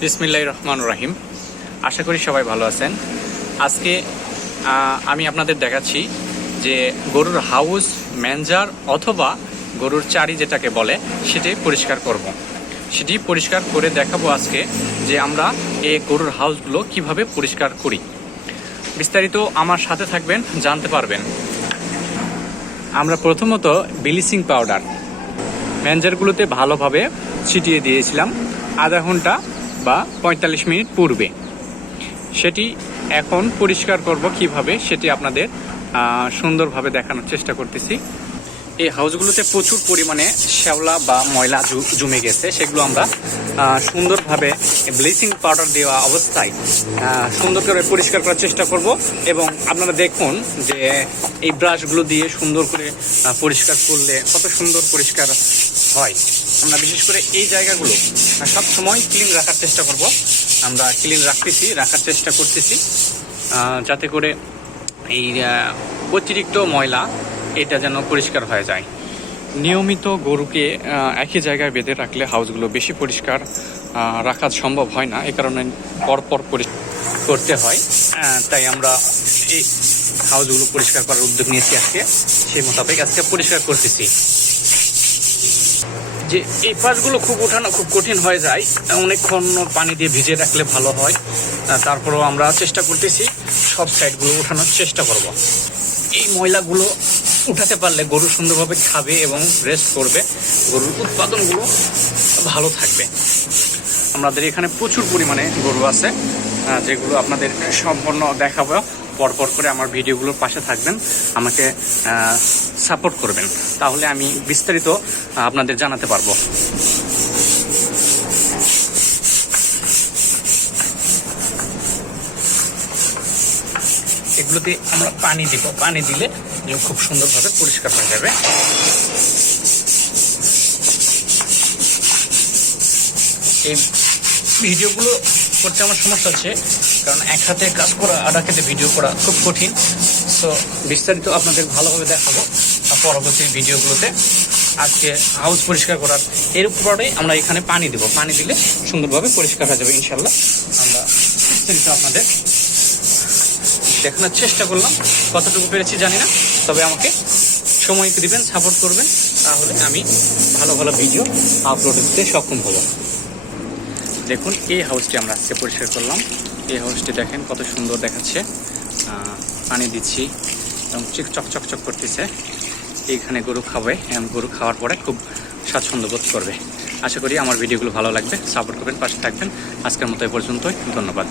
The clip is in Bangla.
বিসমিল্লাহ রহমান রাহিম। আশা করি সবাই ভালো আছেন। আজকে আমি আপনাদের দেখাচ্ছি যে গরুর হাউস, ম্যানজার অথবা গরুর চারি যেটাকে বলে, সেটি পরিষ্কার করব। সেটি পরিষ্কার করে দেখাবো আজকে যে আমরা এই গরুর হাউসগুলো কীভাবে পরিষ্কার করি। বিস্তারিত আমার সাথে থাকবেন, জানতে পারবেন। আমরা প্রথমত ব্লিচিং পাউডার। ম্যানজারগুলোতে ভালোভাবে ছিটিয়ে দিয়েছিলাম। আধা ঘণ্টা বা পঁয়তাল্লিশ মিনিট পূর্বে। সেটি এখন পরিষ্কার করব কীভাবে, সেটি আপনাদের সুন্দরভাবে দেখানোর চেষ্টা করতেছি। এই হাউসগুলোতে প্রচুর পরিমাণে শ্যাওলা বা ময়লা জমে গেছে। সেগুলো আমরা সুন্দরভাবে ব্লিচিং পাউডার দেওয়া অবস্থায় সুন্দর করে পরিষ্কার করার চেষ্টা করব এবং আপনারা দেখুন যে এই ব্রাশগুলো দিয়ে সুন্দর করে পরিষ্কার করলে কত সুন্দর পরিষ্কার হয়। আমরা বিশেষ করে এই জায়গাগুলো সব সময় ক্লিন রাখার চেষ্টা করব। আমরা ক্লিন রাখতেছি, রাখার চেষ্টা করতেছি যাতে করে এই অতিরিক্ত ময়লা এটা যেন পরিষ্কার হয়ে যায়। নিয়মিত গরুকে একই জায়গায় বেঁধে রাখলে হাউসগুলো বেশি পরিষ্কার রাখা সম্ভব হয় না। এই কারণে পরপর পরিষ্কার করতে হয়। তাই আমরা এই হাউসগুলো পরিষ্কার করার উদ্যোগ নিয়েছি আজকে। সেই মোতাবেক আজকে পরিষ্কার করতেছি। যে এই পাশগুলো খুব ওঠানো খুব কঠিন হয়ে যায়। অনেকক্ষণ পানি দিয়ে ভিজে রাখলে ভালো হয়। তারপরেও আমরা চেষ্টা করতেছি সব সাইডগুলো ওঠানোর চেষ্টা করব। এই ময়লাগুলো উঠাতে পারলে গরু সুন্দরভাবে খাবে এবং রেস্ট করবে। গরুর উৎপাদনগুলো ভালো থাকবে। আমাদের এখানে প্রচুর পরিমাণে গরু আছে যেগুলো আপনাদের সম্পূর্ণ দেখাবো। পরপর করে আমার ভিডিওগুলোর পাশে থাকবেন, আমাকে সাপোর্ট করবেন। তাহলে আমি বিস্তারিত আপনাদের জানাতে পারব। এগুলোতে আমরা পানি দিব। পানি দিলে খুব সুন্দরভাবে পরিষ্কার হয়ে যাবে। এই ভিডিওগুলো করতে আমার সমস্যা হচ্ছে, কারণ এক হাতে কাজ করা এক হাতে ভিডিও করা খুব কঠিন। সো বিস্তারিত আপনাদের ভালোভাবে দেখাবো পরবর্তী ভিডিওগুলোতে আজকে হাউস পরিষ্কার করার এর উপরে আমরা এখানে পানি দেবো। পানি দিলে সুন্দরভাবে পরিষ্কার হয়ে যাবে ইনশাল্লাহ আমরা বিস্তারিত আপনাদের দেখানোর চেষ্টা করলাম। কতটুকু পেরেছি জানি না, তবে আমাকে সময় দিবেন সাপোর্ট করবেন, তাহলে আমি ভালো ভালো ভিডিও আপলোড দিতে সক্ষম হব। দেখুন, এই হাউসটি আমরা আজকে পরিষ্কার করলাম। এই হাউসটি দেখেন কত সুন্দর দেখাচ্ছে। পানি দিচ্ছি এবং চিক চক চক চক করতেছে। এইখানে গরু খাবে এবং গরু খাওয়ার পরে খুব স্বাচ্ছন্দ্য বোধ করবে। আশা করি আমার ভিডিওগুলো ভালো লাগবে। সাপোর্ট করবেন, পাশে থাকবেন। আজকের মতো এ পর্যন্তই। ধন্যবাদ।